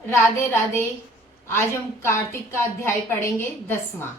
राधे राधे। आज हम कार्तिक का अध्याय पढ़ेंगे 10वां।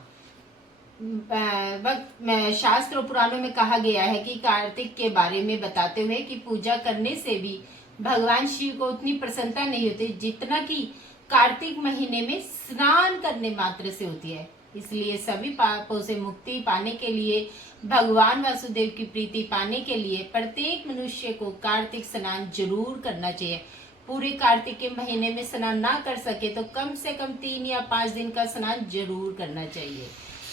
वक्त में शास्त्र और पुराणों में कहा गया है कि कार्तिक के बारे में बताते हुए कि पूजा करने से भी भगवान शिव को उतनी प्रसन्नता नहीं होती जितना कि कार्तिक महीने में स्नान करने मात्र से होती है। इसलिए सभी पापों से मुक्ति पाने के लिए, भगवान वासुदेव की प्रीति पाने के लिए प्रत्येक मनुष्य को कार्तिक स्नान जरूर करना चाहिए। पूरे कार्तिक के महीने में स्नान ना कर सके तो कम से कम 3 या 5 दिन का स्नान जरूर करना चाहिए।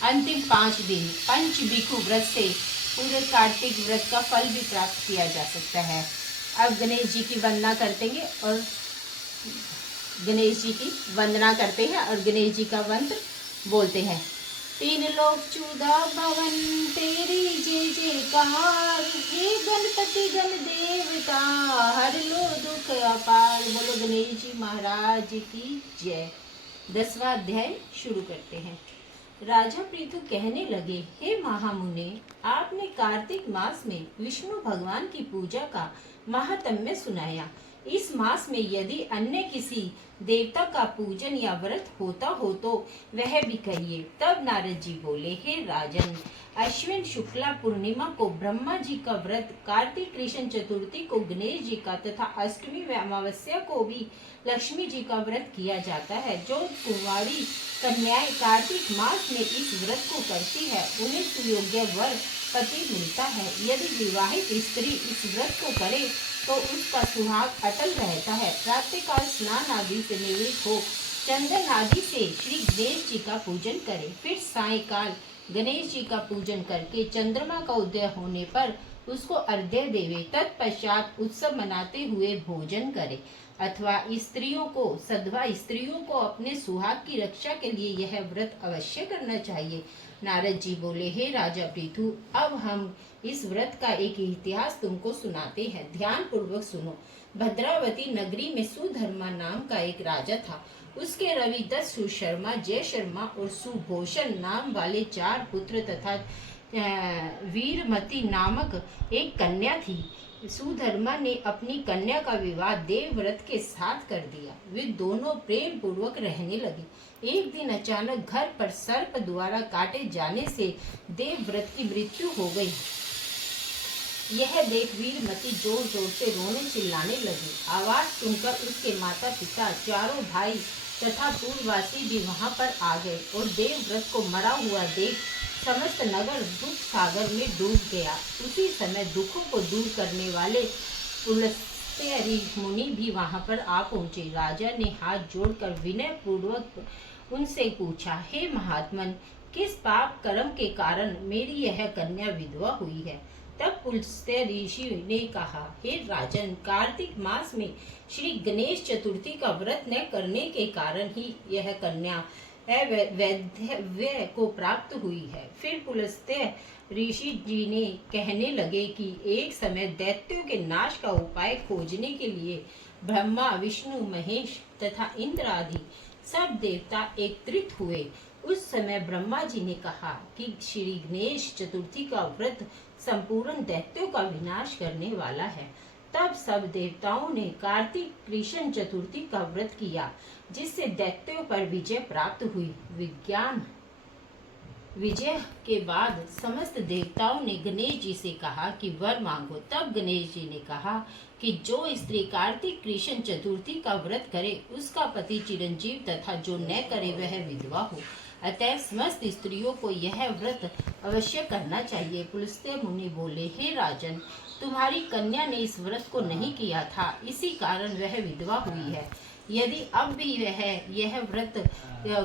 अंतिम 5 दिन पंच बिखु व्रत से पूरे कार्तिक व्रत का फल भी प्राप्त किया जा सकता है। अब गणेश जी की वंदना करते हैं और गणेश जी की वंदना करते हैं और गणेश जी का मंत्र बोलते हैं। 3 लोक चूदा भवन तेरी जय जयकार, हे गणपति गण देवता हर लो दुख अपार। बोलो गणेश जी महाराज की जय। 10वां अध्याय शुरू करते हैं। राजा पृथु कहने लगे, हे महामुने, आपने कार्तिक मास में विष्णु भगवान की पूजा का महात्म्य सुनाया। इस मास में यदि अन्य किसी देवता का पूजन या व्रत होता हो तो वह भी कहिए। तब नारद जी बोले, हे राजन, अश्विन शुक्ला पूर्णिमा को ब्रह्मा जी का व्रत, कार्तिक कृष्ण चतुर्थी को गणेश जी का तथा अष्टमी व अमावस्या को भी लक्ष्मी जी का व्रत किया जाता है। जो कुंवारी कन्याएं कार्तिक मास में इस व्रत को करती है उन्हें सुयोग्य वर पति मिलता है। यदि विवाहित स्त्री इस व्रत को करे तो उसका सुहाग अटल रहता है। प्रातःकाल स्नान आदि से निवृत्त हो चंदन आदि से श्री गणेश जी का पूजन करे। फिर सायंकाल गणेश जी का पूजन करके चंद्रमा का उदय होने पर उसको अर्घ्य देवे। तत्पश्चात उत्सव मनाते हुए भोजन करे। अथवा सधवा स्त्रियों को अपने सुहाग की रक्षा के लिए यह व्रत अवश्य करना चाहिए। नारद जी बोले, हे राजा पृथु, अब हम इस व्रत का एक इतिहास तुमको सुनाते हैं, ध्यान पूर्वक सुनो। भद्रावती नगरी में सुधर्मा नाम का एक राजा था। उसके रविदत्त, सुशर्मा, जय शर्मा और सुभूषण नाम वाले 4 पुत्र तथा वीरमती नामक एक कन्या थी। सुधर्मा ने अपनी कन्या का विवाह देवव्रत के साथ कर दिया। वे दोनों प्रेम पूर्वक रहने लगे। एक दिन अचानक घर पर सर्प द्वारा काटे जाने से देवव्रत की मृत्यु हो गई। यह देख वीरमती जोर जोर से रोने चिल्लाने लगी। आवाज सुनकर उसके माता पिता, चारों भाई तथा पूर्ववासी भी वहां पर आ गए और देवव्रत को मरा हुआ देख समस्त नगर दुख सागर में डूब गया। उसी समय दुखों को दूर करने वाले पुलस्त्य मुनि भी वहां पर आ पहुंचे। राजा ने हाथ जोड़कर विनय पूर्वक उनसे पूछा, हे महात्मन, किस पाप कर्म के कारण मेरी यह कन्या विधवा हुई है? तब पुलस्त्य ऋषि ने कहा, हे राजन, कार्तिक मास में श्री गणेश चतुर्थी का व्रत न करने के कारण ही यह कन्या वैधव्य को प्राप्त हुई है। फिर पुलस्त्य ऋषि जी ने कहने लगे कि एक समय दैत्यों के नाश का उपाय खोजने के लिए ब्रह्मा, विष्णु, महेश तथा इंद्र आदि सब देवता एकत्रित हुए। उस समय ब्रह्मा जी ने कहा कि श्री गणेश चतुर्थी का व्रत संपूर्ण दैत्यों का विनाश करने वाला है। तब सब देवताओं ने कार्तिक कृष्ण चतुर्थी का व्रत किया, जिससे दैत्यों पर विजय प्राप्त हुई। विजय के बाद समस्त देवताओं ने गणेश जी से कहा कि वर मांगो। तब गणेश जी ने कहा कि जो स्त्री कार्तिक कृष्ण चतुर्थी का व्रत करे उसका पति चिरंजीव तथा जो न करे वह विधवा हो। अतः समस्त स्त्रियों को यह व्रत अवश्य करना चाहिए। पुलस्त्य मुनि बोले, हे राजन, तुम्हारी कन्या ने इस व्रत को नहीं किया था, इसी कारण वह विधवा हुई है। यदि अब भी वह यह व्रत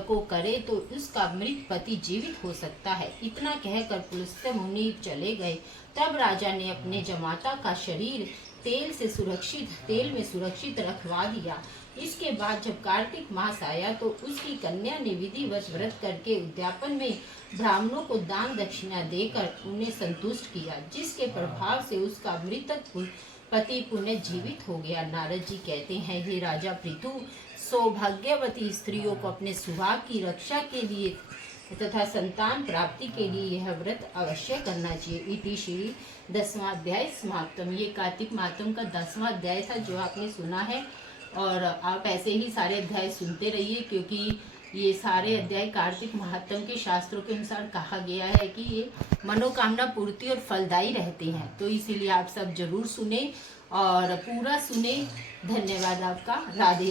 को करे तो उसका मृत पति जीवित हो सकता है। इतना कहकर पुलस्त्य मुनि चले गए। तब राजा ने अपने जमाता का शरीर तेल में सुरक्षित रखवा दिया। इसके बाद जब कार्तिक मास आया तो उसकी कन्या ने विधिवत व्रत करके उद्यापन में ब्राह्मणों को दान दक्षिणा देकर उन्हें संतुष्ट किया, जिसके प्रभाव से उसका मृतक पति पुनः जीवित हो गया। नारद जी कहते हैं, हे राजा पृथु, सौभाग्यवती स्त्रियों को अपने सुहाग की रक्षा के लिए तथा संतान प्राप्ति के लिए यह व्रत अवश्य करना चाहिए। इति श्री 10वां अध्याय समाप्तम। ये कार्तिक मातम का 10वां अध्याय था जो आपने सुना है। और आप ऐसे ही सारे अध्याय सुनते रहिए, क्योंकि ये सारे अध्याय कार्तिक महात्म के शास्त्रों के अनुसार कहा गया है कि ये मनोकामना पूर्ति और फलदायी रहते हैं। तो इसीलिए आप सब जरूर सुने और पूरा सुने। धन्यवाद आपका। राधे राधे।